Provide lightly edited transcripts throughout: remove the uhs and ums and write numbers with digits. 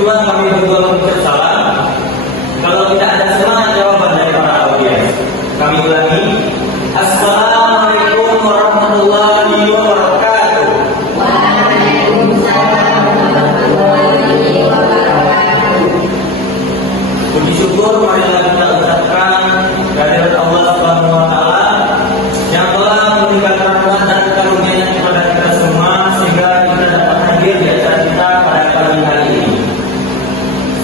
kedua kami berdua mengucap salam. Kalau tidak ada semangat jawaban dari para audiens, kami ulangi. Assalamualaikum warahmatullahi wabarakatuh. Waalaikumsalam warahmatullahi wabarakatuh. Puji syukur marilah kita ucapkan kehadirat Allah Subhanahu wa taala yang telah memberikan rahmat dan karunia kepada kita semua sehingga kita dapat hadir di acara kita pada pagi hari ini.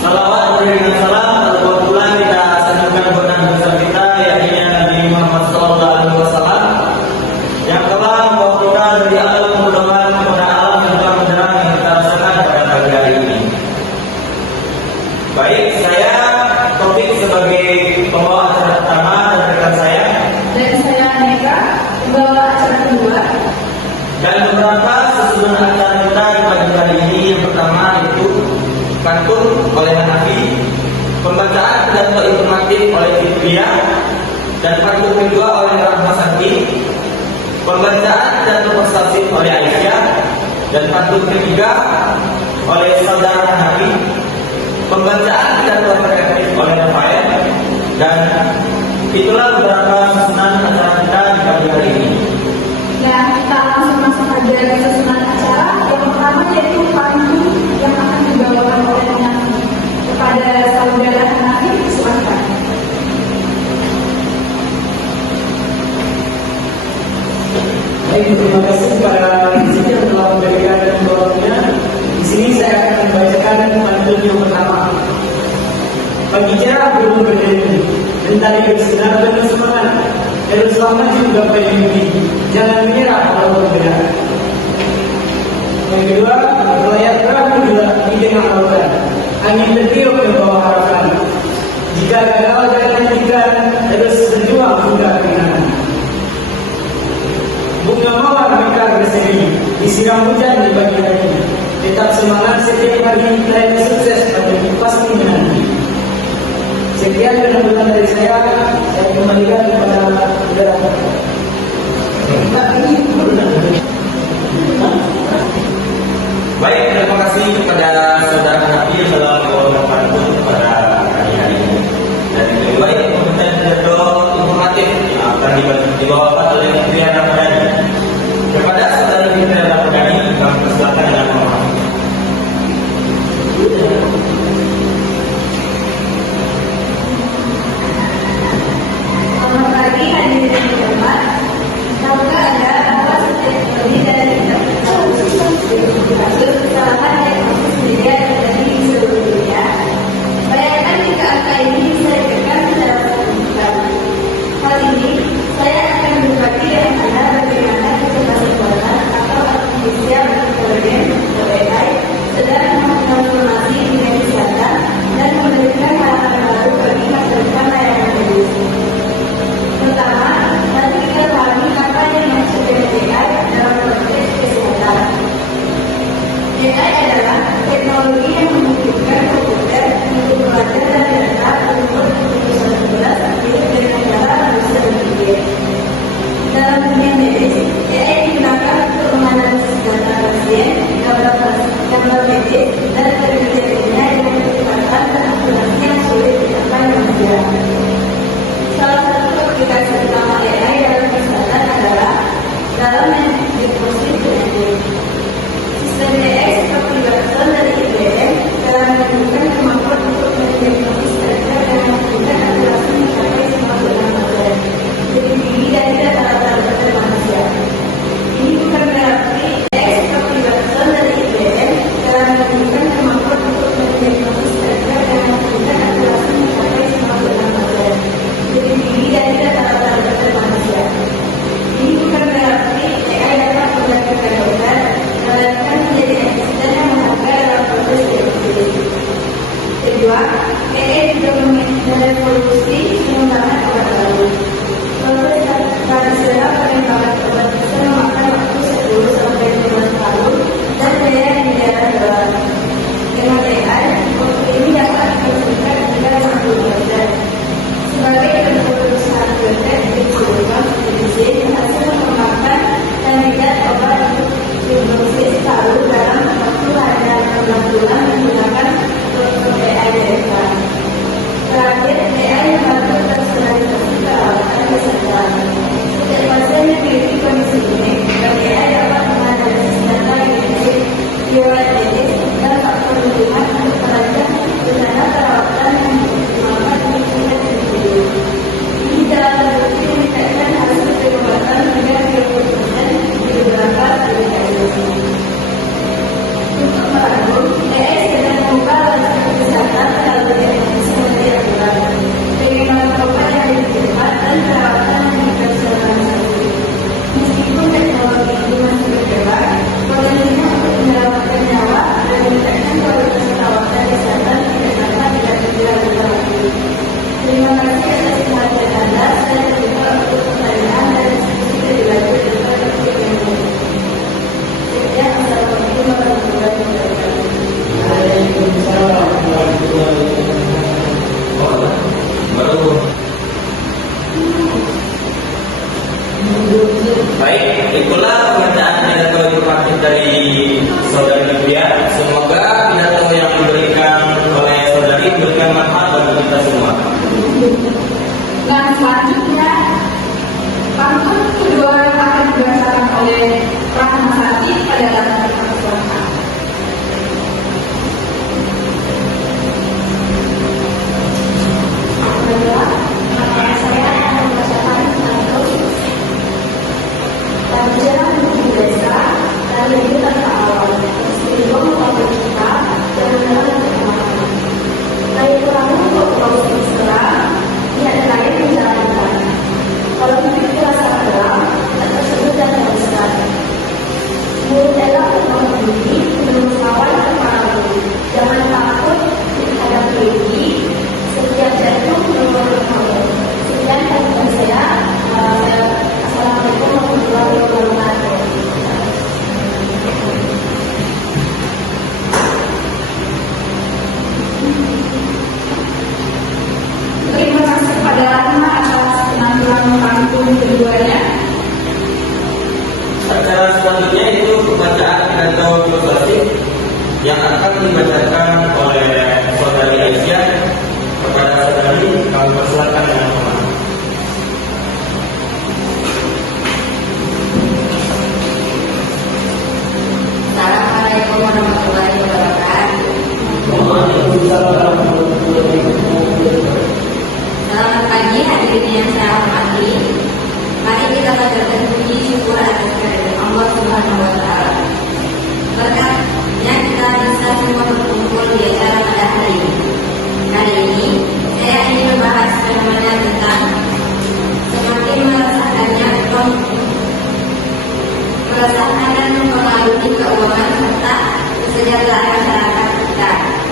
Salawat dan salam terbuat pula kita sanjungkan kepada besar kita yakni Nabi Muhammad SAW yang telah membawa kita dari alam kebodohan kepada alam yang telah menjerah yang kita rasakan pada pagi hari ini. Baik, saya Topik sebagai pembawa acara pertama dan rekan saya. Dan saya Neka, pembawa acara kedua. Dan beberapa susunan acara kita di pagi hari ini. Yang pertama itu pantun oleh Hanafi, pembacaan pidato informatif oleh Fitria, dan pantun kedua oleh Rahma Sakti, pembacaan pidato persuasif oleh Aisyah, dan pantun ketiga oleh saudara Hanafi, pembacaan pidato kreatif oleh Rafael. Dan itulah beberapa susunan acara kita di pagi hari ini. Nah, kita langsung masuk aja ke susunan acara. Yang pertama yaitu pantun yang akan dibawakan oleh Hanafi. Kepada saudara Hanafi, silakan. Baik, terima kasih kepada Rizky yang telah memberikan pembawaannya. Di sini saya akan membacakan pantun yang pertama. Pagi cerah belum berdiri, mentari bersinar penuh semangat. Teruslah maju gapai mimpi, jangan menyerah kalau bergerak. Yang kedua, berlayar perahu di tengah lautan, angin bertiup ke bawah harapan. Jika gagal jangan hentikan, terus berjuang hingga kemenangan. Bunga mawar mekar berseri, disiram hujan di pagi hari. Tetap semangat setiap hari, raih sukses pada pasti menanti. Sekian penampilan dari saya kembalikan kepada saudara. Baik, terima kasih kepada saudara Hanafi yang telah membawakan pantun pada hari ini. Dan yang baik pembacaan pidato informatif yang akan dibawakan oleh Fitria Ramadhani. Kepada saudara Fitria Ramadhani, kami persilakan dengan hormat. Selamat pagi hadirin yang hormat. Tahukah Anda bahwa setiap prodi dari kita kasus kesalahan diagnosis media terjadi di seluruh dunia? Bayangkan jika angka ini bisa ditekan secara signifikan. Kali ini saya akan berbagi dengan Anda bagaimana kecerdasan buatan atau artificial intelligence atau AI sedang mentransformasi dunia kesehatan dan memberikan harapan baru bagi masa depan layanan medis. Pertama, mari kita pahami apa yang dimaksud dengan AI dalam konteks kesehatan. AI adalah teknologi yang memungkinkan komputer untuk belajar dari data untuk keputusan cerdas dengan cara manusia berpikir. Dalam dunia medis, AI digunakan untuk menganalisis data pasien, gambar medis, dan kriteria dengan kecepatan dan akurasi yang sulit dicapai manusia. Salah satu aplikasi utama AI dalam kesehatan adalah dalam diagnosis genetik. Sistem AI seperti Watson dari IBM telah menunjukkan kemampuan untuk mendiagnosis kanker dan memberikan akurasi mencapai 99%, lebih tinggi dari rata-rata dokter manusia. Ini bukan berarti AI seperti Watson dari IBM telah menunjukkan kemampuan untuk mendiagnosis kanker dan memberikan akurasi mencapai 99%, lebih tinggi dari rata-rata dokter manusia. Ini bukan berarti AI dapat menggantikan dokter, melainkan menjadi asisten yang menghargai dalam proses diagnosis. Kedua, AI juga merevolusi pengembangan obat baru. Proses tradisional pengembangan obat bisa memakan waktu 10 sampai 15 tahun dan biaya miliaran dolar. Dengan AI, waktu ini dapat diberikan hingga 50%. Sebagai bentuk perusahaan biotech di Silicon Valley berhasil mengembangkan kandidat obat untuk tuberkulosis paru dalam waktu hanya 6 bulan menggunakan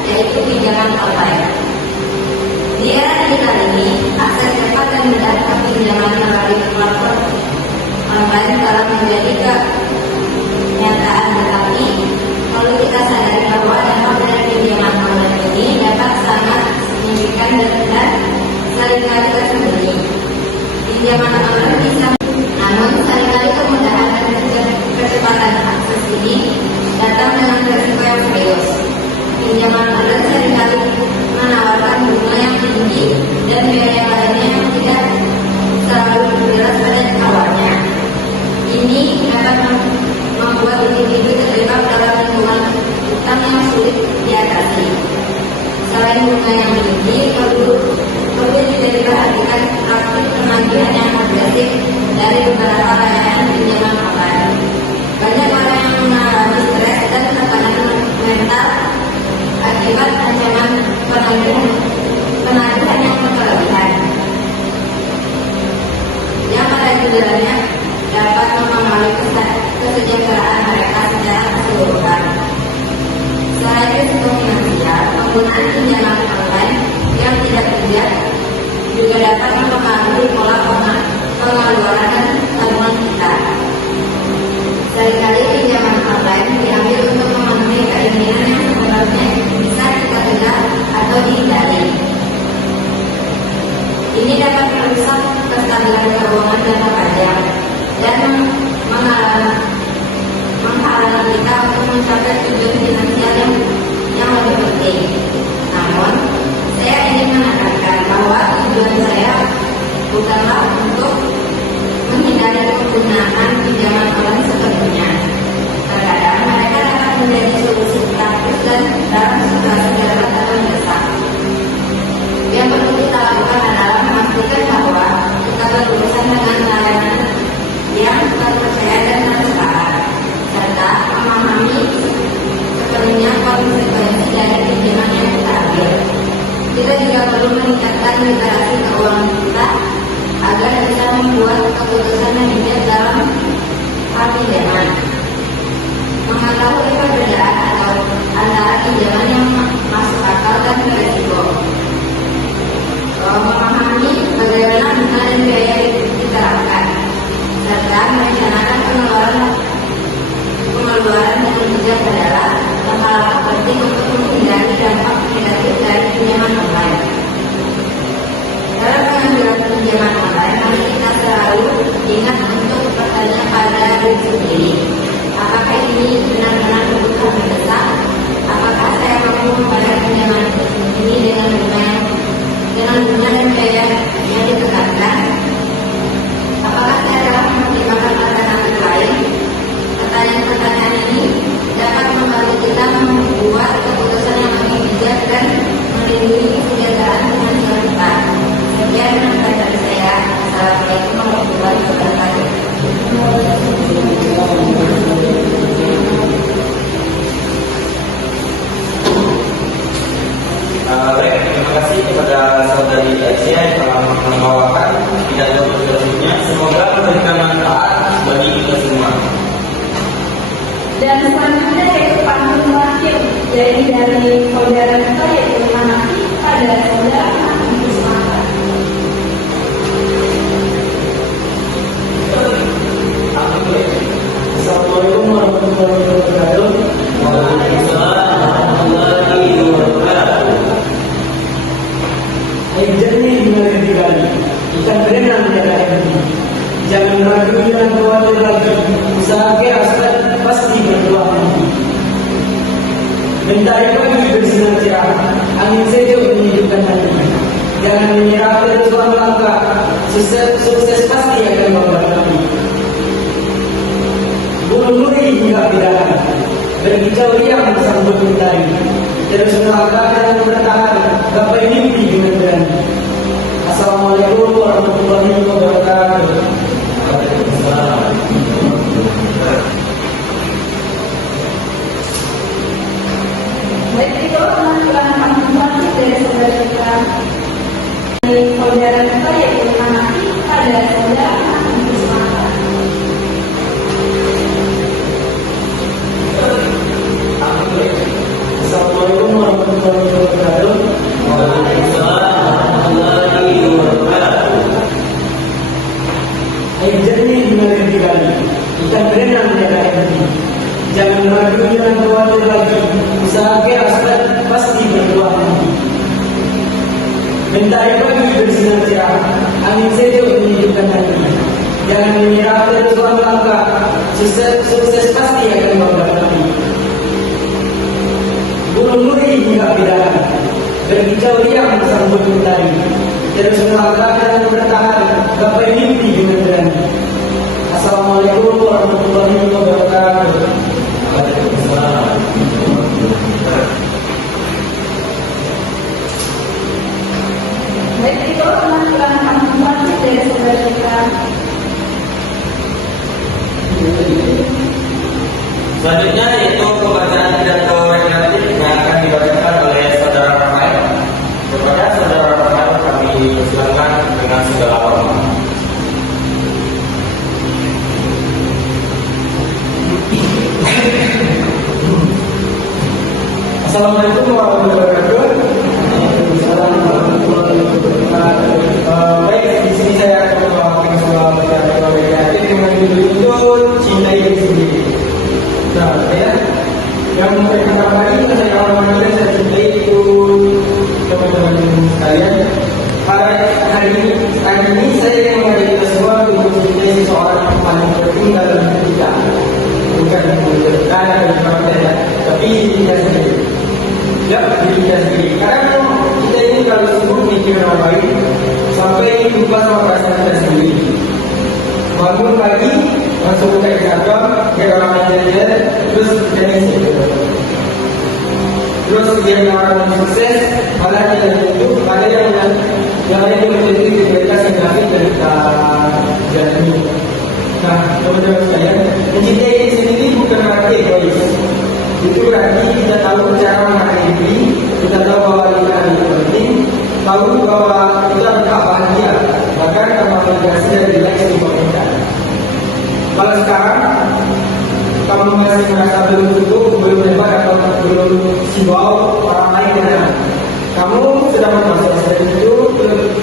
yaitu pinjaman online. Di era digital ini, akses cepat dan mudah pinjaman melalui platform online telah menjadi kenyataan, tetapi perlu kita sadari bahwa dampak dari pinjaman online ini dapat sangat signifikan dan seringkali tersembunyi. Pinjaman online bisa, namun seringkali kemudahan dan kecepatan akses ini datang dengan risiko yang serius. Pinjaman online seringkali menawarkan bunga yang tinggi dan biaya lainnya yang tidak selalu jelas pada awalnya. Ini dapat membuat individu terjebak dalam lingkungan utang yang sulit diatasi. Selain bunga yang tinggi, perlu diperhatikan praktik penagihan yang agresif dari beberapa layanan pinjaman online. Banyak orang yang mengalami stres dan tekanan mental akibat ancaman penagihan yang berlebihan, yang pada gilirannya dapat mempengaruhi kesejahteraan mereka secara keseluruhan. Selain risiko finansial, penggunaan pinjaman online yang tidak bijak juga dapat mempengaruhi pola pengeluaran dan tabungan kita. Seringkali pinjaman online diambil untuk memenuhi keinginan yang sebenarnya bisa kita cegah atau dihindari. Ini dapat merusak kestabilan keuangan jangka panjang dan menghalangi kita untuk mencapai tujuan finansial yang lebih penting. Namun, saya ingin menekankan bahwa tujuan saya bukanlah untuk menghindari penggunaan pinjaman online sepenuhnya. Terkadang mereka dapat menjadi solusi praktis dan dalam situasi darurat atau mendesak. Yang perlu kita lakukan adalah memastikan bahwa kita berurusan dengan layanan yang terpercaya dan transparan, serta memahami sepenuhnya konsekuensi dari pinjaman yang kita ambil. Kita juga perlu meningkatkan literasi keuangan kita agar bisa membuat keputusan yang bijak dalam hal pinjaman. Mengetahui perbedaan atau antara pinjaman yang masuk akal dan berisiko. Memahami bagaimana bunga dan biaya diterapkan, serta merencanakan pengeluaran yang bijak adalah hal penting untuk menghindari dampak negatif dari pinjaman online. Dalam pengambilan pinjaman online, mari kita selalu ingat untuk bertanya pada diri sendiri, apakah ini benar-benar kebutuhan mendesak? Apakah saya mampu membayar pinjaman ini dengan bunga dan biaya yang ditetapkan? Apakah saya telah mempertimbangkan alternatif lain? Pertanyaan-pertanyaan ini dapat membantu kita membuat keputusan yang lebih bijak dan melindungi kesejahteraan finansial kita. Sekian dari saya. Assalamualaikum warahmatullahi wabarakatuh. Baik, terima kasih kepada saudari Aisyah yang telah membawakan pidato berikutnya. Semoga memberikan manfaat bagi kita semua. Dan selanjutnya yaitu pantun terakhir dari saudara kita yaitu Hanafi pada saudara Hanafi Semata. Assalamualaikum warahmatullahi wabarakatuh. Waalaikumsalam warahmatullahi wabarakatuh. Air jernih mengalir di kali, ikan berenang di air hati. Jangan ragu, jangan khawatir lagi. Usaha keras pasti berbuah nanti. Mentari pagi bersinar cerah, angin sejuk menyejukkan hati. Jangan menyerah dari suatu langkah, sukses pasti akan membawa kami. Bunuh-bunuh hingga pilihan, berkicau riang bersambut mentari. Terus melangkah dan bertahan, gapai mimpi dengan berani. Assalamualaikum warahmatullahi wabarakatuh. Baik, itu penampilan pantun dari saudara kita. Saudara kita yaitu Hanafi pada saudara Hanafi Semata. Assalamualaikum warahmatullahi angin saja untuk menyejukkan hatinya. Jangan menyerah dari suatu langkah, sukses pasti akan kau dapati. Gunung Nuri hingga bedakan, berkicau riang sambut mentari. Terus melangkah dan bertahan, gapai mimpi dengan berani. Assalamualaikum warahmatullahi wabarakatuh. Waalaikumsalam. Baik, itu teman-teman masih dari saudara kita. Selanjutnya yaitu pembacaan pidato rekreatif yang akan dibacakan oleh saudara Rafael. Kepada saudara Rafael kami persilakan dengan segala hormat. Assalamualaikum warahmatullahi wabarakatuh. Baik, di sini saya akan membawakan sebuah pidato rekreatif dengan judul Cintai Diri Sendiri. Nah, yang pertama kali saya hormati dan saya cintai itu teman-teman sekalian. Hari ini saya ingin mengajak kita semua untuk mencintai seseorang yang paling penting dalam hidup kita. Bukan karena kita, tapi diri kita sendiri. Ya, diri kita sendiri. Karena kita ini kalau sibuk mikir orang lain sampai lupa sama perasaan kita sendiri. Bangun pagi, langsung buka Instagram, lihat orang lain, terus jadi terus dia menawarkan sukses, malah tidak tentu, ada yang lain yang menjadi prioritas yang lain dan kita jalani. Nah, teman-teman sekalian, mencintai diri sendiri bukan berarti egois. Itu berarti kita tahu cara memakai diri, kita tahu bahwa kita itu penting, tahu bahwa kita berhak bahagia, bahkan termotivasi dan relax di pemerintah. Kalau sekarang kamu masih merasa belum cukup, belum hebat atau belum simbol orang lain dengan kamu sudah berproses dan itu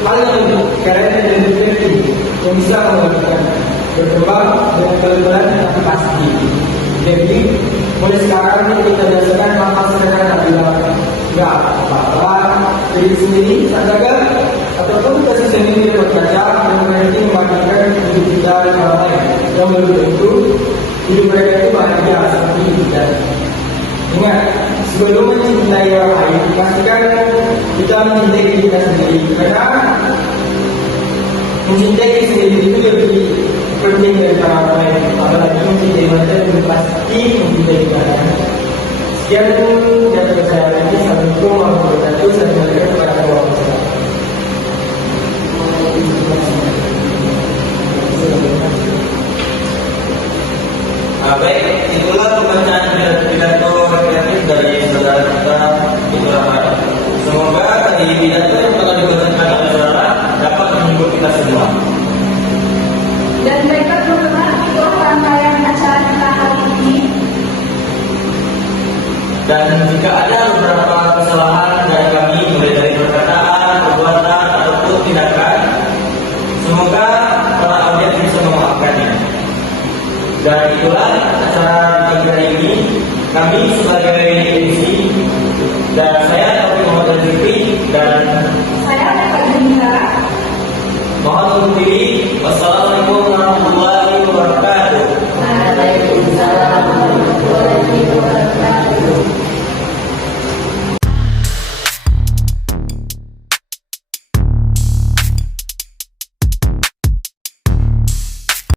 hal yang lebih keren dan lebih penting yang bisa kamu lakukan berkembang dengan pelan-pelan tapi pasti. Jadi mulai sekarang kita biasakan hal-hal sederhana bilang nggak apa-apa diri sendiri saja ataupun kita sendiri berkaca dan berhenti membagikan hidup kita dan orang lain yang belum tentu hidup mereka itu bahagia seperti kita. Ingat, sebelum mencintai orang lain, pastikan kita mencintai diri kita sendiri. Karena mencintai diri sendiri itu lebih penting daripada orang lain. Apalagi mencintai manusia itu pasti mencintai kita. Sekian dari saya lagi. Assalamualaikum warahmatullahi wabarakatuh. Saya kembalikan kepada Allah. Baik, itulah pembacaan pidato rekreatif dari saudara kita itu Rafael. Semoga dari pidato yang telah dibacakan oleh saudara dapat menghibur kita semua. Dan baiklah teman-teman, itulah rangkaian acara kita hari ini. Dan jika ada beberapa kesalahan dari kami, mulai dari perkataan, perbuatan, ataupun tindakan, semoga para audiens bisa memaafkannya. Dan itulah acara pagi hari ini. Kami sebagai MC dan saya Taufik Muhammad Zulfi dan Saya Pak Jendela. mohon undur diri. Wassalamualaikum